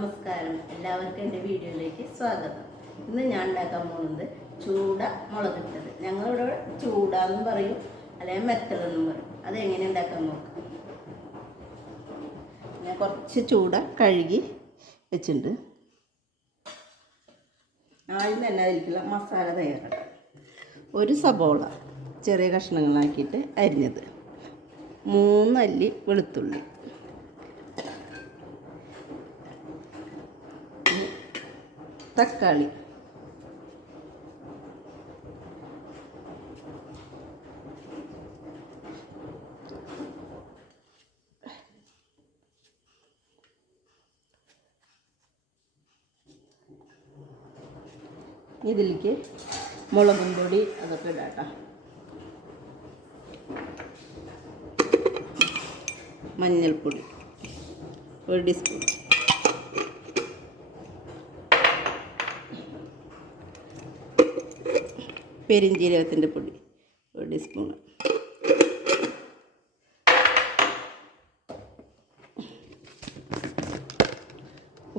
നമസ്കാരം. എല്ലാവർക്കും എന്റെ വീഡിയോയിലേക്ക് സ്വാഗതം. ഇന്ന് ഞാൻ ഉണ്ടാക്കാൻ പോകുന്നത് ചൂട മുളകിട്ടത്. ഞങ്ങളിവിടെ ചൂട എന്നും പറയും അല്ലെങ്കിൽ മെത്തലെന്നും പറയും. അത് എങ്ങനെ ഉണ്ടാക്കാൻ നോക്കാം. ഞാൻ കുറച്ച് ചൂട കഴുകി വെച്ചിട്ടുണ്ട്. ആദ്യം തന്നെ അതിലേക്കുള്ള മസാല തയ്യാറാക്കാം. ഒരു സബോള ചെറിയ കഷ്ണങ്ങളാക്കിയിട്ട് അരിഞ്ഞത്. മൂന്നല്ലി വെളുത്തുള്ളി. തക്കാളി. ഇതിലേക്ക് മുളകും പൊടി അതൊക്കെ ഇടാട്ടോ മഞ്ഞൾപ്പൊടി ഒരു ടീസ്പൂൺ. പെരിഞ്ജീരകത്തിന്റെ പൊടി ഒരു ടീസ്പൂൺ.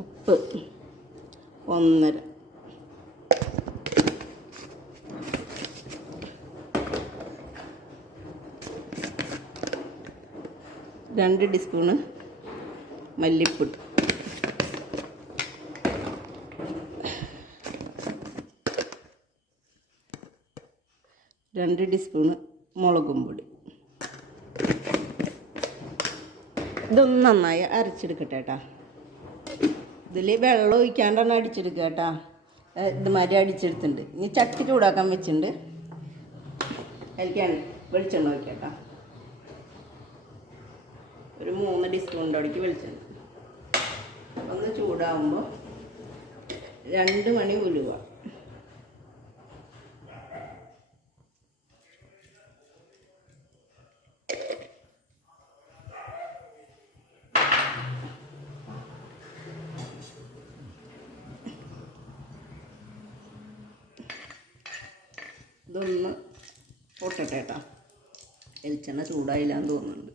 ഉപ്പ് ഒന്നര. രണ്ട് ടീസ്പൂണ് മല്ലിപ്പൊടി. രണ്ട് ടീസ്പൂണ് മുളകും പൊടി. ഇതൊന്ന് നന്നായി അരച്ചെടുക്കട്ടെ കേട്ടാ. ഇതിൽ വെള്ളം ഒഴിക്കാണ്ടാണ് അടിച്ചെടുക്കുക കേട്ടാ. ഇതുമാതിരി അടിച്ചെടുത്തിട്ടുണ്ട്. ഇനി ചട്ടി ചൂടാക്കാൻ വെച്ചിട്ടുണ്ട്. അതിലേക്കാണ് വെളിച്ചെണ്ണ ഒഴിക്കട്ടാ ഒരു മൂന്ന് ടീസ്പൂണിന്റെ അടിക്ക് വെളിച്ചെണ്ണ. ഒന്ന് ചൂടാവുമ്പോൾ രണ്ട് മണി ഉലുവ. ഇതൊന്ന് പൊട്ടട്ടെ കേട്ടോ വെളിച്ചെണ്ണ ചൂടായില്ലാന്ന് തോന്നുന്നുണ്ട്.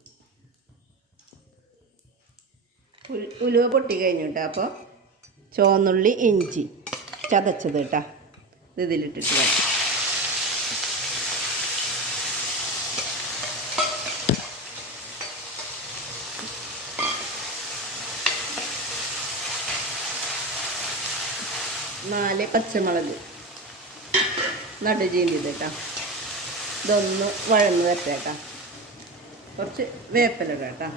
ഉലുവ പൊട്ടി കഴിഞ്ഞു കേട്ടോ അപ്പോൾ ചുവന്നുള്ളി ഇഞ്ചി ചതച്ചത് കേട്ടോ ഇത് ഇതിലിട്ടിട്ട് നാല് പച്ചമുളക്. നടു ചീന്തിയത് കേട്ടോ. ഇതൊന്ന് വഴന്ന് വരട്ടെ കുറച്ച് വേപ്പില കേട്ടോ.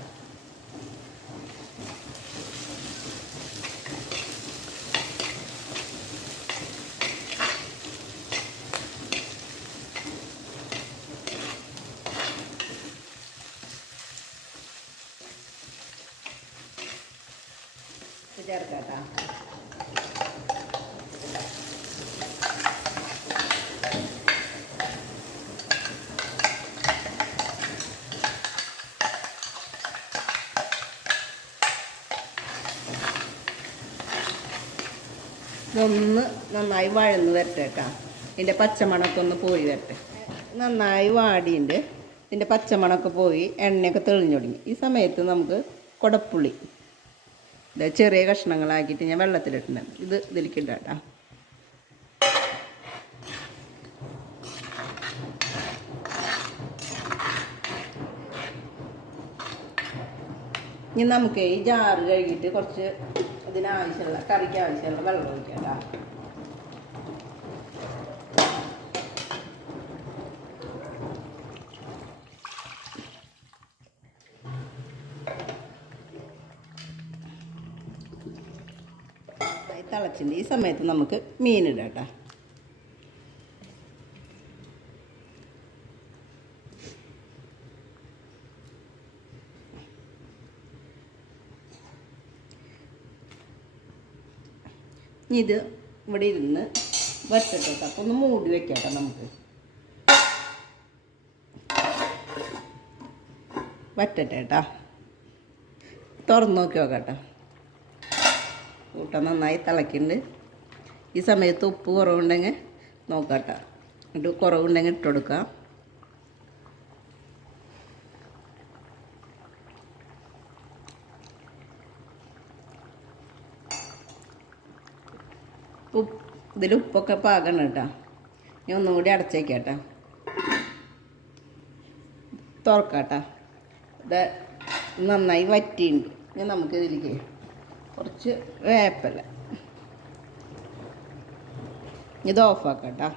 ചേർക്കാം ഇതൊന്ന് നന്നായി വഴന്ന് വരട്ടെ കേട്ടോ. ഇതിന്റെ പച്ചമണമൊക്കെ ഒന്ന് പോയി വരട്ടെ. നന്നായി വാടിയുണ്ട്. ഇതിന്റെ പച്ചമണമൊക്കെ പോയി എണ്ണയൊക്കെ തെളിഞ്ഞു തുടങ്ങി. ഈ സമയത്ത് നമുക്ക് കുടപ്പുളി ഇത് ചെറിയ കഷ്ണങ്ങളാക്കിയിട്ട് ഞാൻ വെള്ളത്തിലിട്ടുണ്ട് ഇത് ഇതിലേക്ക് കേട്ടോ. ഇനി നമുക്ക് ഈ ജാറ് കഴുകിയിട്ട് കുറച്ച് ഇതിനാവശ്യമുള്ള കറിക്ക് ആവശ്യമുള്ള വെള്ളം ഒഴിക്കാം കേട്ടോ. ഈ സമയത്ത് നമുക്ക് മീനിടാം കേട്ടോ. ഇനി ഇത് ഇവിടെ ഇരുന്ന് വറ്റട്ടെ അപ്പം ഒന്ന് മൂടി വെക്കാം നമുക്ക്. വറ്റട്ടെ കേട്ടാ. തുറന്ന് നോക്കി നോക്കാം കേട്ടോ നന്നായി തിളക്കുന്നുണ്ട് ഈ സമയത്ത് ഉപ്പ് കുറവുണ്ടെങ്കിൽ നോക്കാം കേട്ടോ എന്നിട്ട് കുറവുണ്ടെങ്കിൽ ഇട്ട് കൊടുക്കാം. ഉപ്പ് ഇതിൽ ഉപ്പൊക്കെ പാകണം കേട്ടോ. ഞാൻ ഒന്നും കൂടി അടച്ചേക്കാട്ടോ. തുറക്കാട്ടോ. ഇത് നന്നായി വറ്റിയുണ്ട്. ഇനി നമുക്ക് ഇതിലേക്ക് കുറച്ച് വേപ്പല. ഇത് ഓഫാക്കാം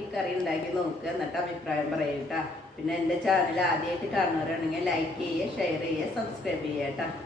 ഈ കറി ഉണ്ടാക്കി നോക്കുക എന്നിട്ട് അഭിപ്രായം പറയുക കേട്ടോ. പിന്നെ എന്റെ ചാനൽ ആദ്യമായിട്ട് കാണുന്നവരാണെങ്കിൽ ലൈക്ക് ചെയ്യുക ഷെയർ ചെയ്യുക സബ്സ്ക്രൈബ് ചെയ്യാം കേട്ടോ.